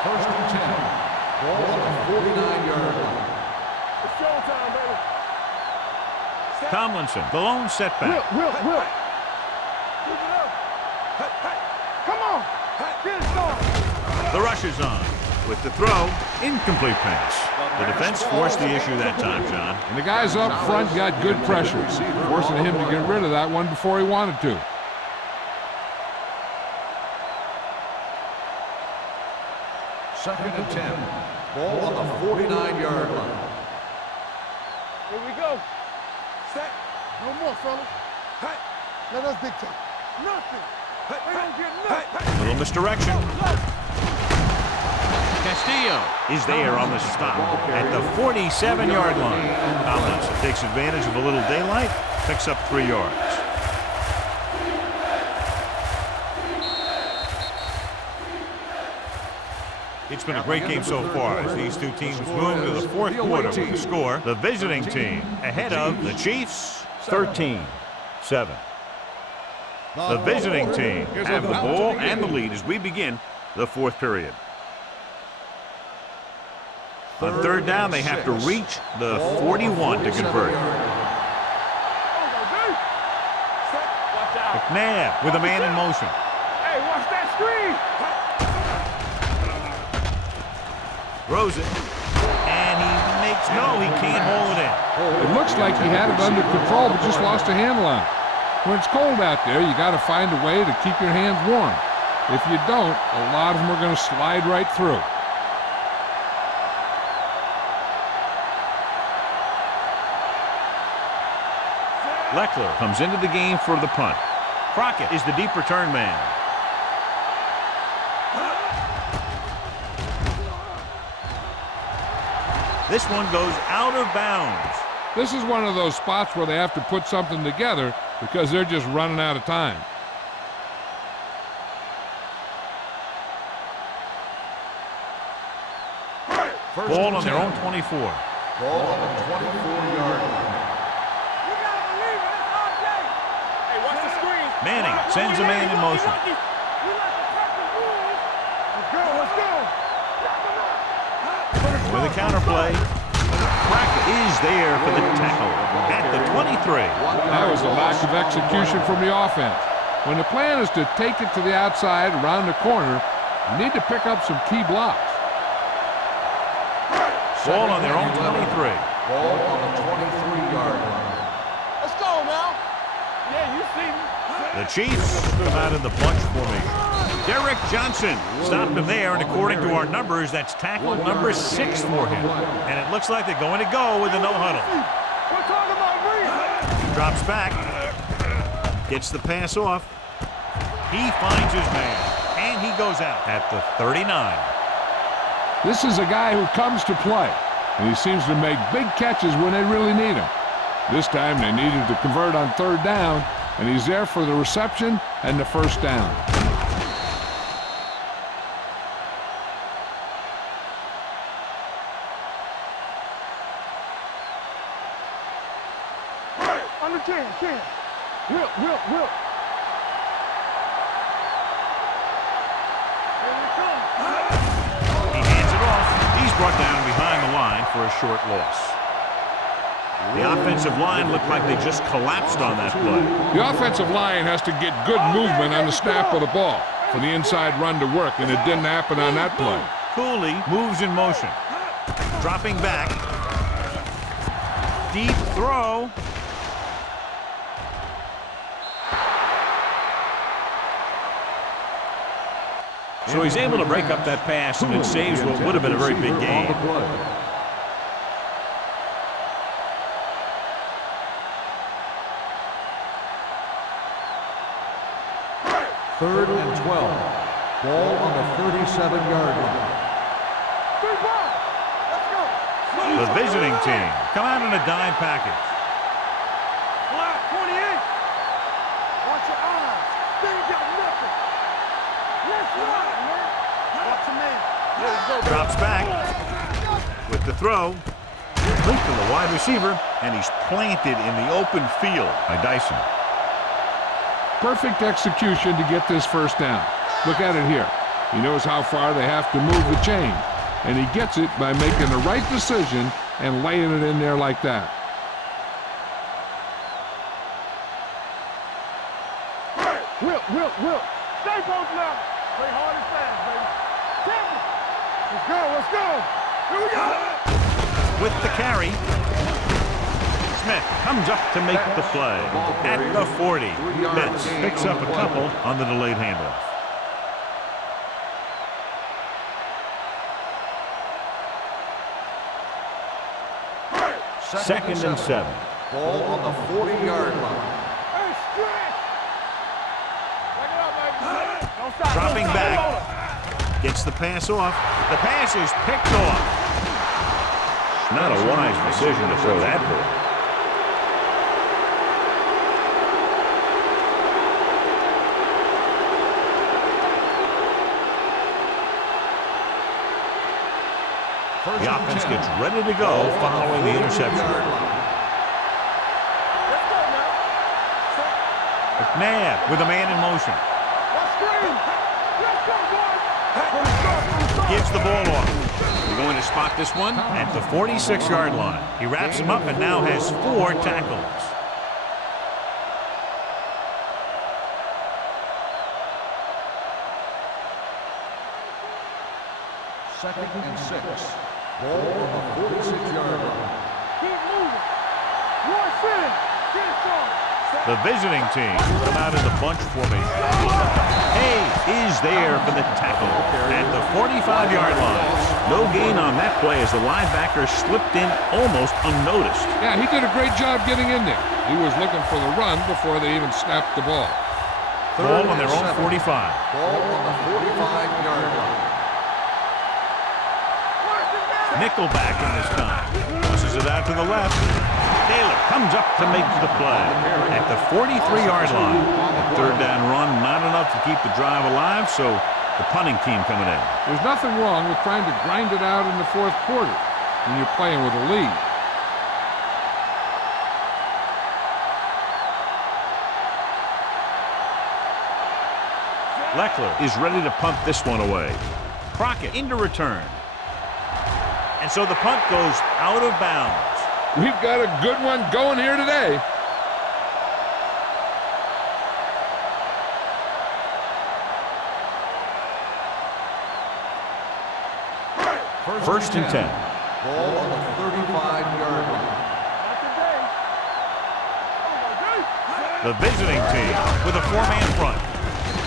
First and 10. Ball on the 49-yard line. It's showtime, baby. Tomlinson, the lone setback. Will. Keep it up. Come on. Get it started. The rush is on. With the throw, incomplete pass. The defense forced the issue that time, John. And the guys up front got good pressures, forcing him to get rid of that one before he wanted to. Second and 10. Ball on the 49-yard line. Here we go. Set. No more, fellas. Let us dictate. Nothing. They don't get nothing. Little misdirection. Castillo is there on the stop at the 47-yard line. Tomlinson takes advantage of a little daylight, picks up 3 yards. It's been a great game so far as these two teams move to the 4th quarter with the score. The visiting team ahead of the Chiefs 13-7. The visiting team have the ball and the lead as we begin the 4th period. On 3rd down, they have to reach the 41 to convert. McNabb with a man in motion. Hey, watch that screen. Throws it. And he can't hold it in. It looks like he had it under control, but just lost a handle on it. When it's cold out there, you got to find a way to keep your hands warm. If you don't, a lot of them are going to slide right through. Leckler comes into the game for the punt. Crockett is the deep return man. This one goes out of bounds. This is one of those spots where they have to put something together because they're just running out of time. Ball on their own 24. Ball on the 24-yard line. You gotta believe it. It's all day. Hey, watch the screen. Manning sends a man in motion. We like to cut the rules. Let's go. Let's go. With a counter play. Crockett is there for the tackle at the 23. That was a lack of execution from the offense. When the plan is to take it to the outside around the corner, you need to pick up some key blocks. Ball on their own 23. Ball on the 23-yard line. Let's go now. Yeah, you see me. The Chiefs come out in the bunch formation. Derek Johnson stopped him there, and according to our numbers, that's tackle number 6 for him. And it looks like they're going to go with a no-huddle. We're talking about Reed. He drops back, gets the pass off. He finds his man, and he goes out at the 39. This is a guy who comes to play, and he seems to make big catches when they really need him. This time they needed to convert on 3rd down, and he's there for the reception and the 1st down. Under 10. Will. Here we come. He hands it off. He's brought down behind the line for a short loss. The offensive line looked like they just collapsed on that play. The offensive line has to get good movement on the snap of the ball for the inside run to work, and it didn't happen on that play. Cooley moves in motion. Dropping back. Deep throw. So he's able to break up that pass, and it saves what would have been a very big gain. 3rd and 12. Ball on the 37-yard line. Big ball. Let's go. The visiting team come out in a dime package. Block 28. Watch your eyes. They ain't got nothing. Let's ride, man. Watch your man. Let's go. Drops back with the throw. Complete to the wide receiver, and he's planted in the open field by Dyson. Perfect execution to get this 1st down. Look at it here. He knows how far they have to move the chain, and he gets it by making the right decision and laying it in there like that. Will. Stay both now. Play hard and fast, baby. Temple. Let's go. Here we go. With the carry, Smith comes up to make the play at the 40. Betts picks up a couple on the delayed handoff. Second and 7. Ball on the 40-yard line. Hey, stretch. Back it up, baby. Don't stop. Dropping Don't stop. back. Gets the pass off. The pass is picked off. Not a wise decision to throw that ball. The offense gets ready to go following the interception. McNabb with a man in motion. Gives the ball off. They're going to spot this one at the 46-yard line. He wraps him up and now has 4 tackles. Second and 6. Ball on the 46-yard line. Keep moving. One center. Get it strong. The visiting team come out in the bunch formation. Hayes is there for the tackle at the 45-yard line. No gain on that play as the linebacker slipped in almost unnoticed. Yeah, he did a great job getting in there. He was looking for the run before they even snapped the ball. Ball on their own 45. Ball on the 45-yard line. Nickelback in this time. Pushes it out to the left. Taylor comes up to make the play at the 43-yard line. A third down run, not enough to keep the drive alive, so the punting team coming in. There's nothing wrong with trying to grind it out in the fourth quarter when you're playing with a lead. Leckler is ready to punt this one away. Crockett into return. And so the punt goes out of bounds. We've got a good one going here today. First and 10. Ball on the 35-yard line. The visiting team with a four-man front.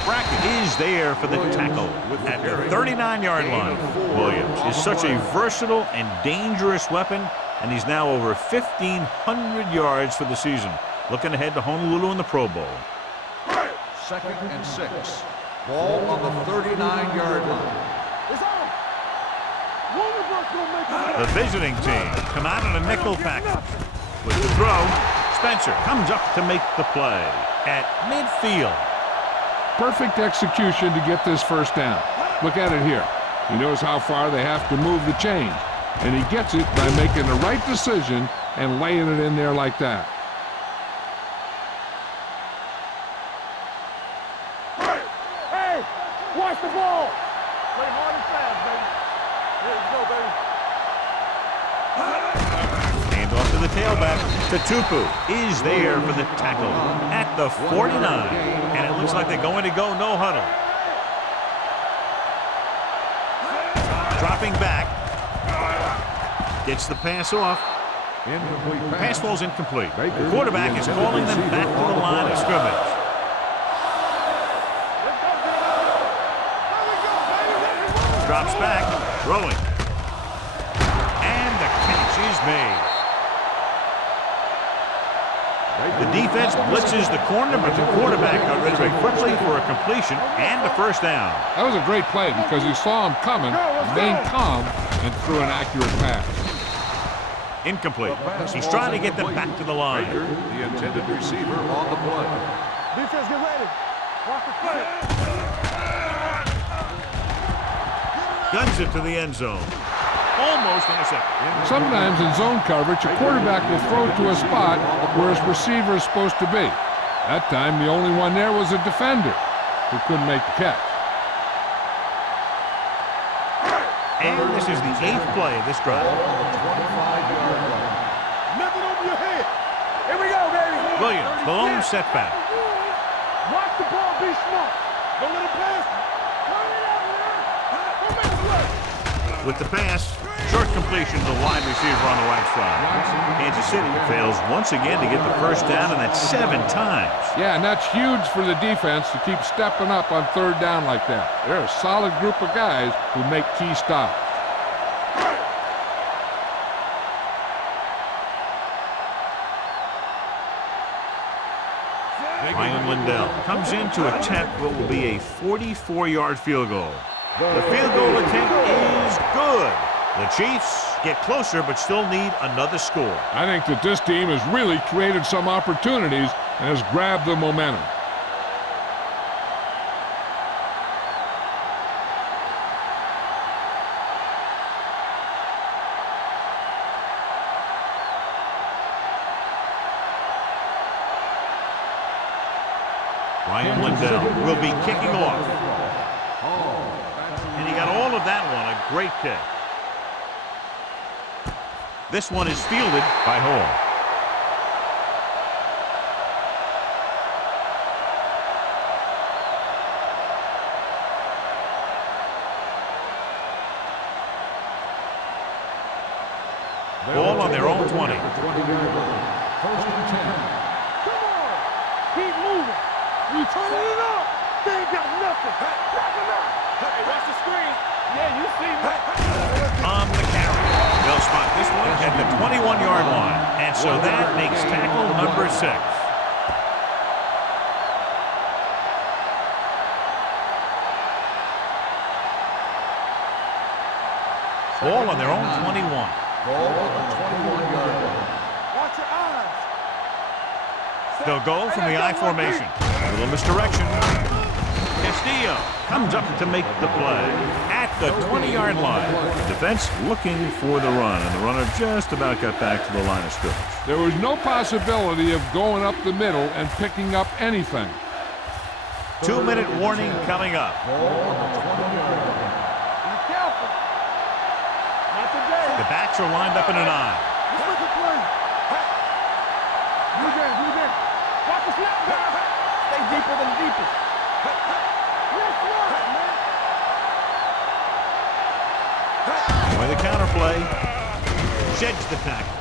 Brackett is there for the tackle at the 39-yard line. Williams is such a versatile and dangerous weapon, and he's now over 1,500 yards for the season. Looking ahead to Honolulu in the Pro Bowl. Second and 6. Ball on the 39-yard line. The visiting team come out in a nickel package. With the throw, Spencer comes up to make the play at midfield. Perfect execution to get this first down. Look at it here. He knows how far they have to move the chains, and he gets it by making the right decision and laying it in there like that. Hey, watch the ball. Play hard and fast, baby. Here we go, baby. Hand off to the tailback. Tatupu is there for the tackle at the 49. And it looks like they're going to go no huddle. Dropping back. Gets the pass off. Incomplete Pass ball's incomplete. The quarterback is calling them back to the line of scrimmage. Drops back, throwing. And the catch is made. The defense blitzes the corner, but the quarterback got rid of it quickly for a completion and a first down. That was a great play because he saw him coming, remained calm, and threw an accurate pass. Incomplete. He's trying to get them back to the line. The intended receiver on the play. Defense, get ready. Watch the play. Guns it to the end zone. Almost intercepted. Sometimes in zone coverage, a quarterback will throw to a spot where his receiver is supposed to be. That time, the only one there was a defender who couldn't make the catch. And this is the 8th play of this drive. Nothing over your head. Here we go, baby. Williams, the lone setback. Watch the ball, be smart. Don't let it pass. Turn it out, man. Don't make a play. With the pass, short completion to the wide receiver on the right side. Kansas City fails once again to get the first down, and that's 7 times. Yeah, and that's huge for the defense to keep stepping up on third down like that. They're a solid group of guys who make key stops. Ryan Lindell comes in to attempt what will be a 44-yard field goal. The field goal attempt is good. The Chiefs get closer but still need another score. I think that this team has really created some opportunities and has grabbed the momentum. Ryan Lindell will be kicking off. And he got all of that one, a great kick. This one is fielded by Hall. Ball on their own 20. First and 10. Come on. Keep moving. You turning it up. They ain't got nothing. Back him up. Hey, watch the screen. Yeah, you see me. On the carry. They'll spot this one at the 21-yard line. And so that makes tackle number 6. Ball on their own 21. Ball on the 21-yard line. Watch your eyes. They'll go from the I formation. A little misdirection. Castillo comes up to make the play at the 20-yard line. Defense looking for the run, and the runner just about got back to the line of scrimmage. There was no possibility of going up the middle and picking up anything. 2-minute warning coming up. Ball on the 20-yard line. Be careful. Not today. The backs are lined up in an I. Let's make a play. Do that. Watch the snap, guys. Stay deeper than deepest. Let's run, man. With the counterplay, sheds the tackle.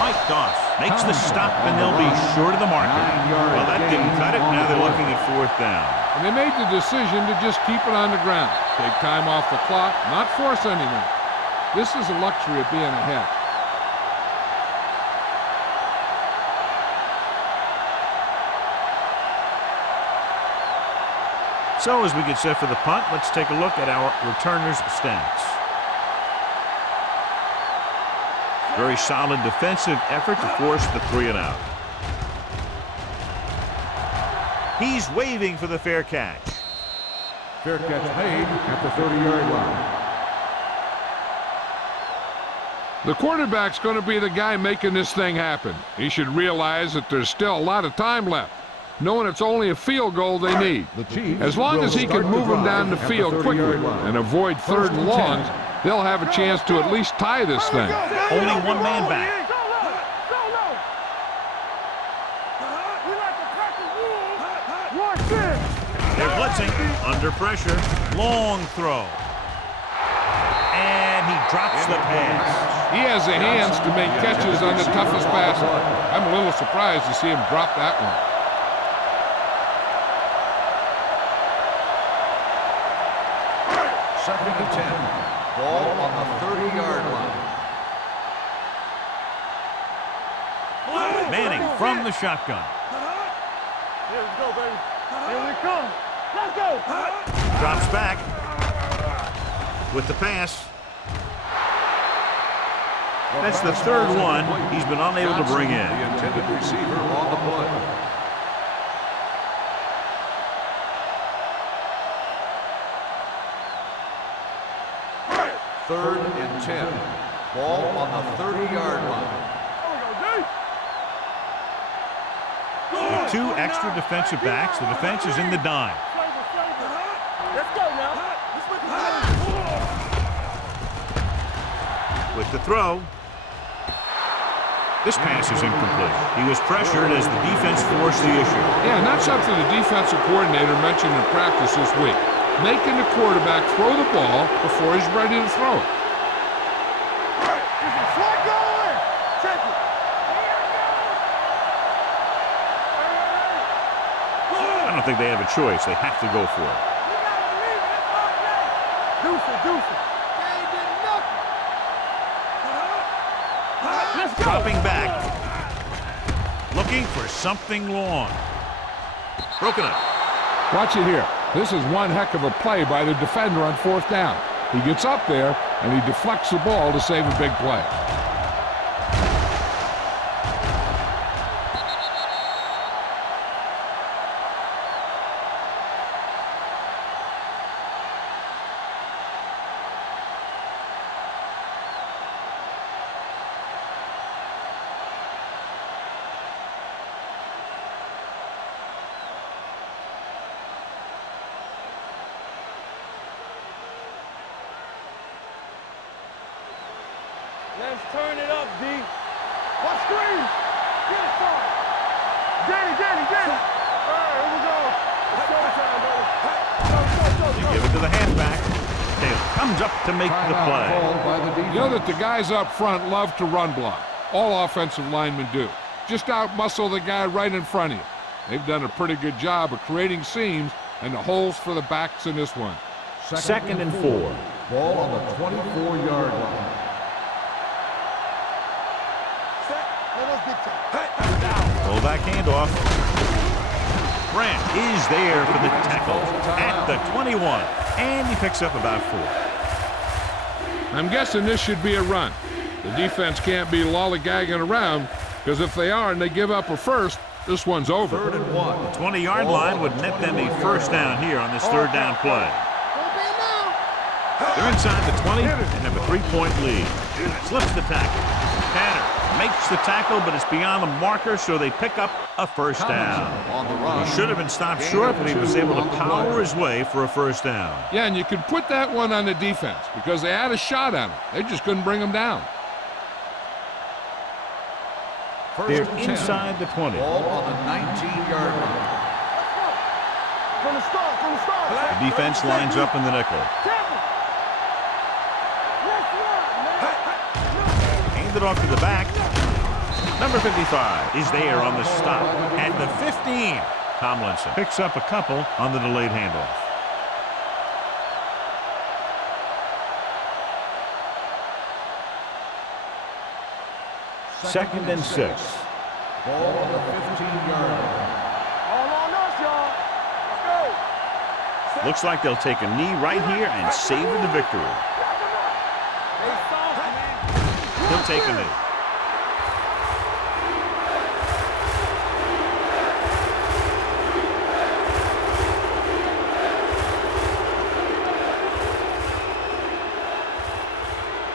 Mike Doss makes the stop, and they'll be short of the marker. Well, that didn't cut it. Now they're looking at 4th down. And they made the decision to just keep it on the ground. Take time off the clock, not force anything. This is a luxury of being ahead. So as we get set for the punt, let's take a look at our returners' stats. Very solid defensive effort to force the 3-and-out. He's waving for the fair catch. Fair catch made at the 30-yard line. The quarterback's going to be the guy making this thing happen. He should realize that there's still a lot of time left, knowing it's only a field goal they need. As long as he can move them down the field quickly and avoid 3rd and longs, they'll have a chance to at least tie this thing. Only one man back. We like to practice rules. Watch this. They're blitzing, under pressure, long throw. And he drops the pass. He has the hands to make catches on the toughest passes. I'm a little surprised to see him drop that one. Second and 10. Ball on the 30-yard line. Manning from the shotgun. Here we go, baby. Here we come. Let's go. Drops back with the pass. That's the 3rd one he's been unable to bring in. The intended receiver on the play. Third and 10. Ball on the 30-yard line. With 2 extra defensive backs, the defense is in the dime. Let's go now. With the throw. This pass is incomplete. He was pressured as the defense forced the issue. Yeah, and that's something the defensive coordinator mentioned in practice this week. Making the quarterback throw the ball before he's ready to throw it. I don't think they have a choice. They have to go for it. Deuce it. Let's go. Dropping back. Looking for something long. Broken up. Watch it here. This is one heck of a play by the defender on 4th down. He gets up there, and he deflects the ball to save a big play. Let's turn it up, D. What screen? Get it started. Get it. All right, here we go. It's showtime, baby. You give it to the halfback. Taylor comes up to make the play. You know that the guys up front love to run block. All offensive linemen do. Just out-muscle the guy right in front of you. They've done a pretty good job of creating seams and the holes for the backs in this one. Second and 4. Ball on the 24-yard line. Fullback handoff. Grant is there for the tackle at the 21. And he picks up about 4. I'm guessing this should be a run. The defense can't be lollygagging around, because if they are and they give up a first, this one's over. 3rd and 1. The 20-yard line would net them a first down here on this 3rd down play. They're inside the 20 and have a 3-point lead. Slips the tackle. Tanner makes the tackle, but it's beyond the marker, so they pick up a first down. On the run. He should have been stopped short, but he was able to power his way for a first down. Yeah, and you can put that one on the defense because they had a shot at him. They just couldn't bring him down. They're inside the 20. Ball on the 19-yard line. From the start, from the start. The defense lines up in the nickel. Hand it off to the back. Number 55 is there on the stop at the 15. Tomlinson picks up a couple on the delayed handoff. Second and 6. Ball on the 15-yard line. All on us, y'all. Let's go. Looks like they'll take a knee right here and savor the victory. They soft, man. He'll take a knee.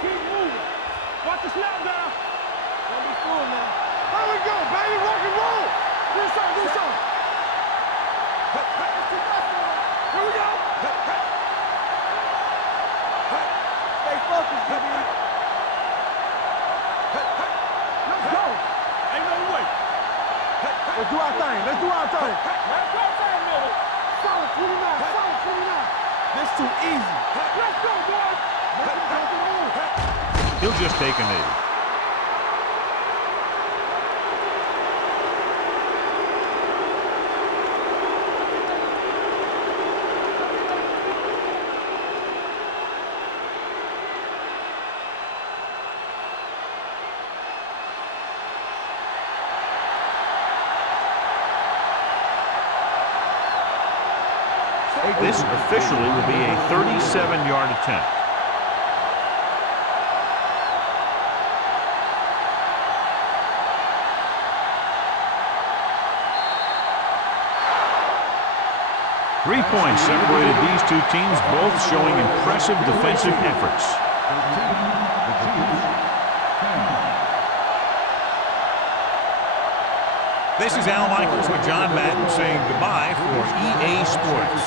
Keep moving. Watch the snap down. Don't be fooled now. There we go, baby. Rock and roll. Do something, do something. Here we go. Stay focused, DB. Let's go. Ain't no way. Let's do our thing. Let's do our thing. Let's go, Sam Miller. Solid 29. Solid 29. This too easy. Let's go, boys. Make him take it home. He'll just take a knee. This officially will be a 37-yard attempt. Three points separated these two teams, both showing impressive defensive efforts. This is Al Michaels with John Madden saying goodbye for EA Sports.